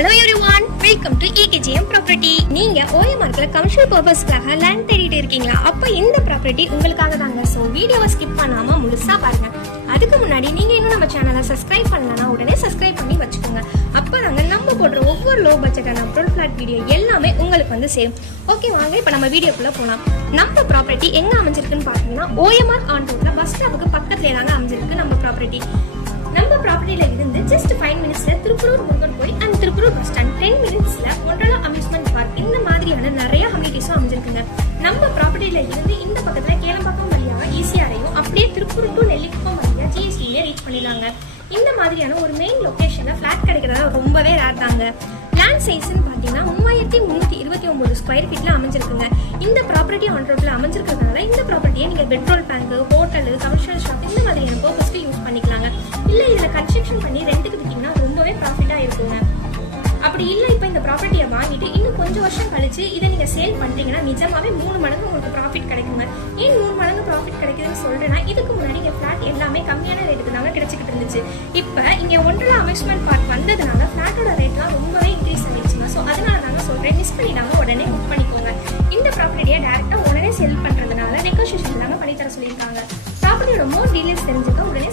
Hello everyone, welcome to EKGM Property. நீங்க OMRல commercial பர்பஸ்க்காக land தேடிட்டு இருக்கீங்களா? அப்ப இந்த ப்ராப்பர்ட்டி உங்களுக்காக தாங்க. சோ வீடியோவை ஸ்கிப் பண்ணாம முழுசா பாருங்க. அதுக்கு முன்னாடி நீங்க இன்னும் நம்ம சேனலை சப்ஸ்கிரைப் பண்ணலனா உடனே சப்ஸ்கிரைப் பண்ணி வச்சுக்கோங்க. அப்பதாங்க நம்ம போடுற ஒவ்வொரு லோ பட்ஜெட்டான அப்ரோட் ஃபிளாட் வீடியோ எல்லாமே உங்களுக்கு வந்து சேரும். ஓகே வாங்க இப்போ நம்ம வீடியோக்குள்ள போலாம். நம்ம ப்ராப்பர்ட்டி எங்க அமைஞ்சிருக்குன்னு பாத்தீங்கன்னா OMR ஆன் ரோட்ல பஸ் ஸ்டாப்புக்கு பக்கத்துலயே தாங்க அமைஞ்சிருக்கு நம்ம ப்ராப்பர்ட்டி. நம்ம ப்ராப்பர்ட்டில இருந்து ஜஸ்ட் 5 மினிட்ஸ்ல திருப்பூர் முருகன் கோயில் அண்ட் திருப்பூர் பஸ் ஸ்டாண்ட், 10 மினிட்ஸ்ல ஒண்டலா அம்யூஸ்மெண்ட் பார்க், இந்த மாதிரியான நிறைய அம்யூனிட்டிஸும் அமைஞ்சிருக்குங்க. நம்ம ப்ராப்பர்ட்டில இருந்து இந்த பக்கத்துல கேளம்பாக்கம் வழியாக ஈஸியா அடையும், அப்படியே திருப்பூர் டு நெல்லிக்குப்பம் வழியா ஜிஎஸ்டிலே ரீச் பண்ணிடலாங்க. இந்த மாதிரியான ஒரு மெயின் லொகேஷன்ல பிளாட் கிடைக்கிறதா ரொம்பவே ரேர் தாங்க. லேண்ட் சைஸ்ன்னு பாத்தீங்கன்னா 3329 ஸ்கொயர் ஃபீட்ல அமைஞ்சிருக்குங்க. இந்த ப்ராப்பர்ட்டி ஆன் ரோட்ல அமைஞ்சிருக்கிறதுனால இந்த ப்ராப்பர்ட்டியை நீங்க petrol bank, hotel, commercial shop இந்த மாதிரியான பர்பஸ்க்கு யூஸ் பண்ணிக்கலாங்க. இல்ல இதுல கன்ஸ்ட்ரக்ஷன் பண்ணி ரெண்டுக்கு விட்டீங்கன்னா ரொம்பவே ப்ராஃபிட்டா இருக்குங்க. அப்படி இல்ல இப்ப இந்த ப்ராப்பர்ட்டியை வாங்கிட்டு இன்னும் கொஞ்சம் வருஷம் கழிச்சு இதை நீங்க சேல் பண்றீங்கன்னா நிஜமாவே 3 மடங்கு உங்களுக்கு ப்ராஃபிட் கிடைக்குங்க. ஏன் 3 மடங்கு ப்ராஃபிட் கிடைக்குதுன்னு சொல்றேன்னா, இதுக்கு முன்னாடி இங்க பிளாட் எல்லாமே கம்மியான ரேட்டுக்கு தாங்க கிடைச்சிக்கிட்டு இருந்துச்சு. இப்ப இங்க ஒண்டலா அம்யூஸ்மெண்ட் பார்க் வந்ததுனால பிளாட்டோட ரேட்லாம் ரொம்பவே இன்க்ரீஸ் ஆயிடுச்சுங்க. ஸோ அதனால தாங்க சொல்றேன், மிஸ் பண்ணிடாம உடனே புக் பண்ணிக்கோங்க. இந்த ப்ராப்பர்ட்டியை டேரக்டா உடனே செல் பண்றதுனால நெகோசியேஷன் இல்லாம பண்ணி தர சொல்லியிருக்காங்க. ப்ராப்பர்ட்டியோட மோர் டீடைல்ஸ் தெரிஞ்சுக்க உடனே